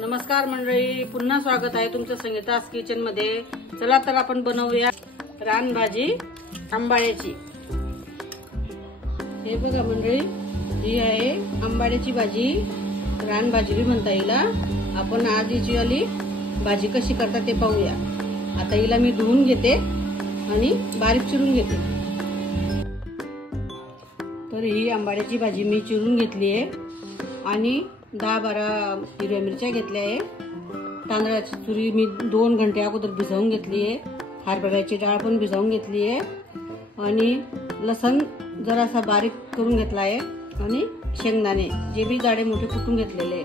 नमस्कार मंडळी, पुन्हा स्वागत आहे तुमचं संगीतास किचन मध्ये। चला तर आपण बनवूया रानभाजी आंबाड्याची। हे बघा मंडळी, ही आहे आंबाड्याची भाजी, रानभाजी म्हणता येईल। आपण आज हिची वाली भाजी कशी करतात ते पाहूया। आता हिला मी धुवून घेते आणि बारीक चिरून घेते। तर ही आंबाड्याची भाजी मी चिरून घेतली आहे आणि 10-12 हिरव्या मिरच्या घेतल्या आहे। तांदळाची चुरी मी 2 घंटे अगोदर भिजवून घेतली आहे। हरभऱ्याची डाळ पण भिजवून घेतली आहे आणि लसण जरासा बारीक करून घेतला आहे आणि शेंगदाणे जे बी जाडे मोठे कुटून घेतलेले आहे।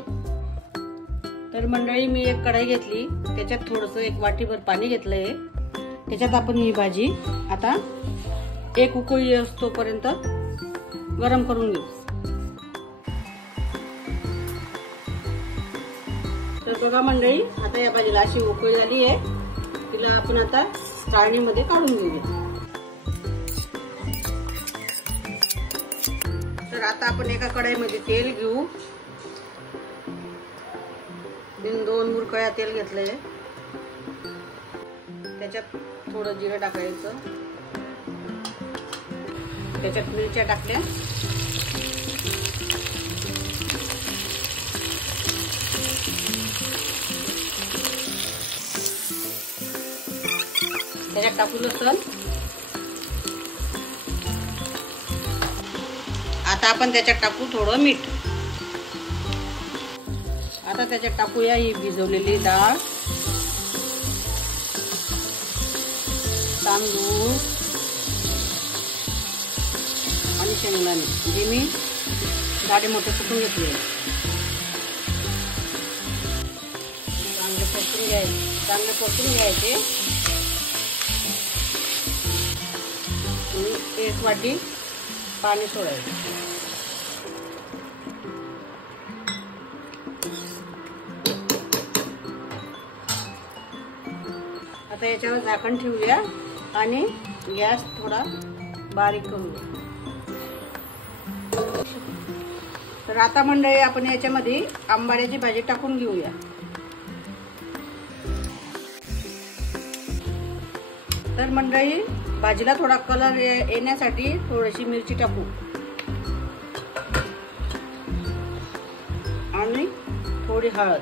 तर मंडळी मी एक कढई घेतली, त्याच्यात थोडंसं 1 वाटीभर पाणी घेतलंय। त्याच्यात आपण ही भाजी आता एक उकळी येतोपर्यंत गरम करून घेऊ। तर बघा मंडळी, आता या भाजीला अशी उकळी आली आहे, तिला आपण आता चाळणीमध्ये काढून घेऊया। तर आता आपण एका कढईमध्ये तेल घेऊ। 2 मुरकळ्या तेल घेतलंय, त्याच्यात थोडं जिरं टाकायचं, त्याच्यात मिरच्या टाकल्या, त्याच्यात टाकू लसण। आता आपण त्याच्यात टाकू थोडं मीठ। आता त्याच्यात टाकूया ही भिजवलेली डाळ, तांदूळ आणि शेंगदाणे जे मी जाडे मोठे कुटून घेतले। चांगले परतून घ्यायचे। 1 वाटी पाणी सोडायचं। आता याच्यावर झाकण ठेवूया आणि गॅस थोडा बारीक करूया। तर आता मंडळी आपण याच्यामध्ये आंबाड्याची भाजी टाकून घेऊया। तर मंडळी, भाजीला थोडा कलर येण्यासाठी थोडीशी मिरची टाकू आणि थोडी हळद।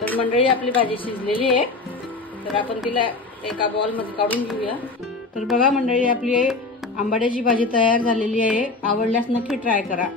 तर मंडळी आपली भाजी शिजलेली आहे, तर आपण तिला एका बाउल मध्ये काढून घेऊया। तर बघा मंडळी, आपली आंबाड्याची भाजी तयार झालेली आहे। आवडल्यास नक्की ट्राय करा।